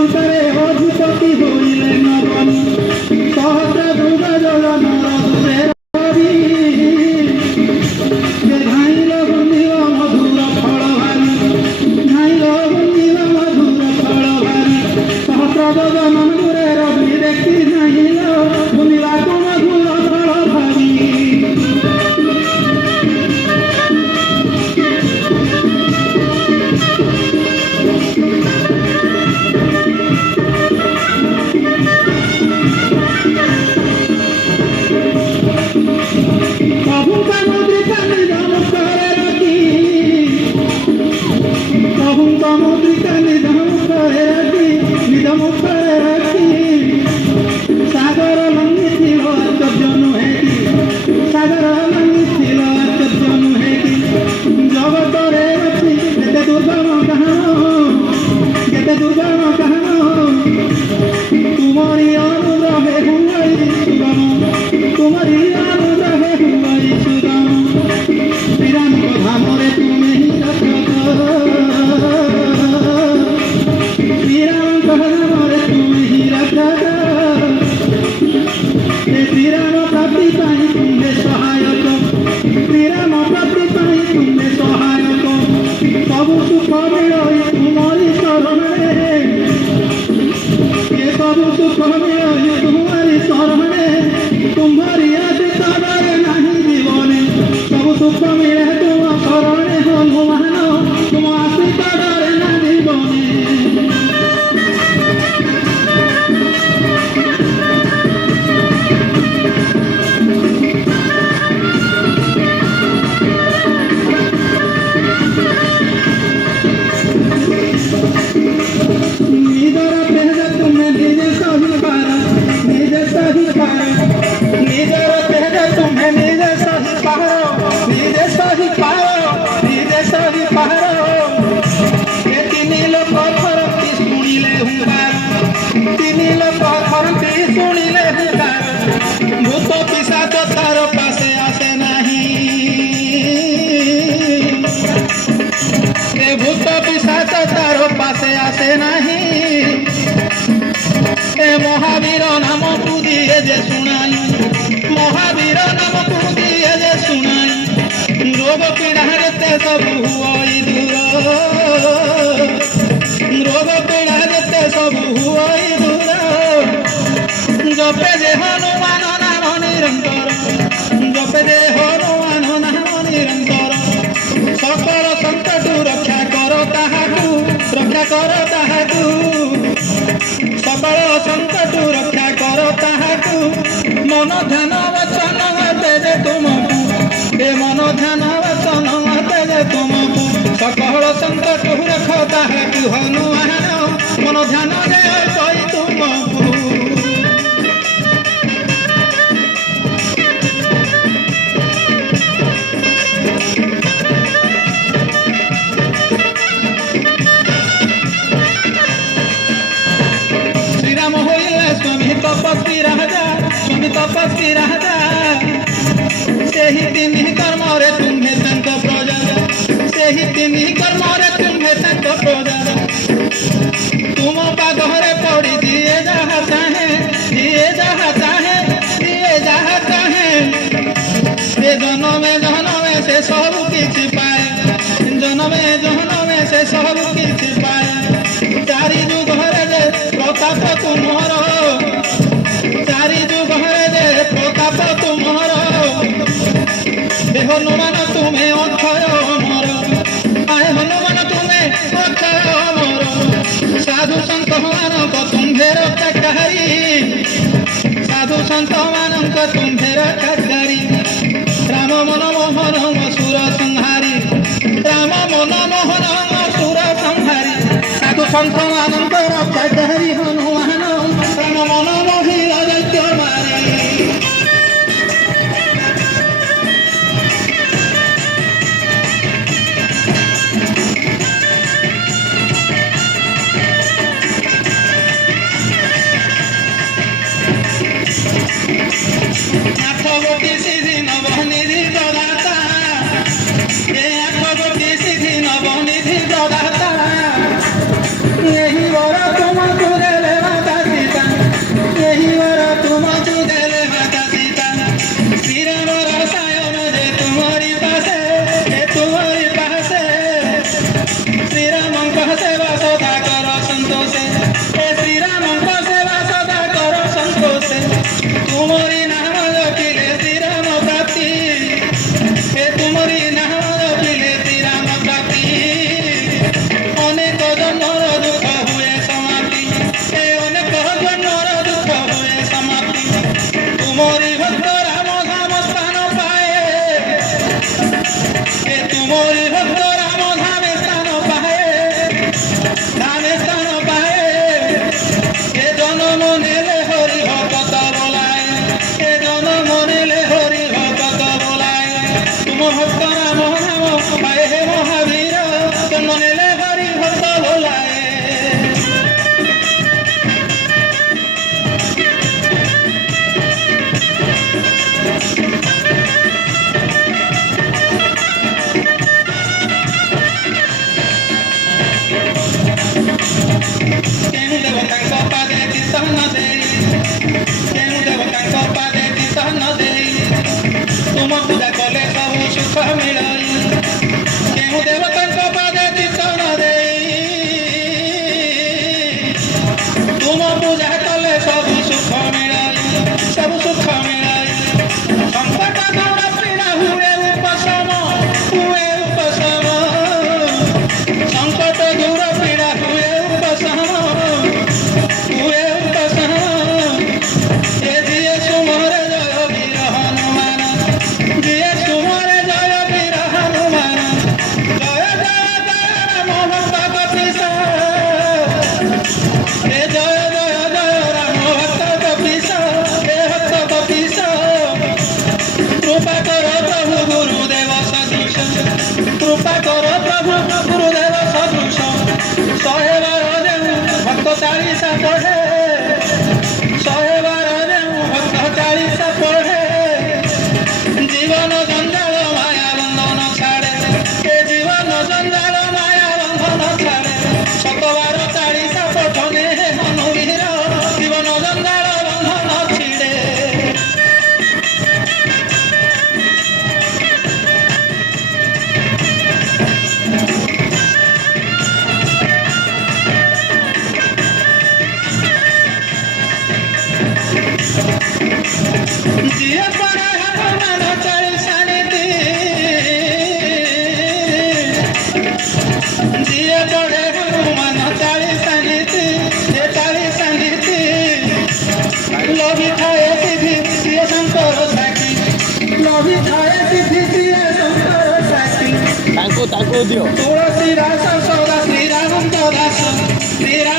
ଲଙ୍କାରେ ଅଧିପତି ହୋଇଲେ ନବନି ସହସ୍ର ଯୁଗ ଯୋଜନର ଦୂରେ ରହି ଯେ ଧାଇଁଲ ବୁନ୍ଦିବ ମଧୁର ଫଳ ଭାରି ଧାଇଁଲ ବୁନ୍ଦିବ ମଧୁର ଫଳ ଭାରି ସହସ୍ର ଯୋଜନ ଦୂରେ ରହି ଦେଖି ଧାଇଁଲ ବୁନ୍ଦିବାକୁ ମଧୁର ଫଳ ଭାରି महावीर नाम को दिए जे सुनाई महावीर नाम को दिए जे सुनाई रोग पीड़ा ते सब हुई दूर रोग पीड़ा ते सब हुई दूर जपे जे हनुमान नाम निरंतर जपे जे हनुमान नाम निरंतर सकल संकट रक्षा करो ताहाकू रक्षा करो ताहाकू सकल संकट रक्षा करो ताहाकू मन ध्यान वचन तेजे तुमको ए मन ध्यान वचन तेजे तुमको सकल संकट रखो ताहाकू हनुमान मन ध्यान दे कोई तुमको तपस्वी राजा से ही दिन कर्म रे तुम्हें तंक प्रजा से ही दिन कर्म रे तुम्हें तंक प्रजा तुम पागहरे पड़ी दिए जहा चाहे दिए जहा चाहे दिए जहा चाहे ये जन्म में से सब किछि पाए जन्म में से सब किछि पाए चारि जुग हरे जे प्रताप तुम्हारा चारि जुग हरे प्रताप तुम्हारा हनुमान तुम्हें अक्षय अमर आए हनुमान तुम्हें अक्षय अमर साधु संत मानक तुम्हें रक्षाकारी साधु संत मानक तुम्हें रक्षाकारी राम मन मोहन असुर संहारी राम मन मोहन असुर संहारी साधु संत मानक रक्षाकारी हनुमान राम मन मोहि अगत्य मारी यही वर तुमको ପଢ଼େ 112 ଭକ୍ତ 40 ପଢ଼େ ଜୀବନ ଜଞ୍ଜାଳ ମାୟା ବନ୍ଧନ ଛାଡ଼େ ଏ ଜୀବନ ଜଞ୍ଜାଳ ମାୟା ବନ୍ଧନ ଛାଡ଼େ 112 40 ପଠନେ ମନୁବୀର ଜୀବନ ଜଞ୍ଜାଳ ବନ୍ଧନ ଛିଡ଼େ ଯିଏ ପଢ଼େ ହନୁମାନ ଚାଳିଶା ନୀତି ଯିଏ ପଢ଼େ ହନୁମାନ ଚାଳିଶା ନୀତି ଏ ଚାଳିଶା ନୀତି ଲୋଭିଥାଏ ସିଦ୍ଧି ସିଏ ଶଙ୍କର ସାକ୍ଷୀ ଲୋଭିଥାଏ ସିଦ୍ଧି ସିଏ ଶଙ୍କର ସାକ୍ଷୀ ତାଙ୍କୁ ଦିଅ ତୁଳସୀ ଦାସ ସଦା ଶ୍ରୀରାମଙ୍କ ଦାସ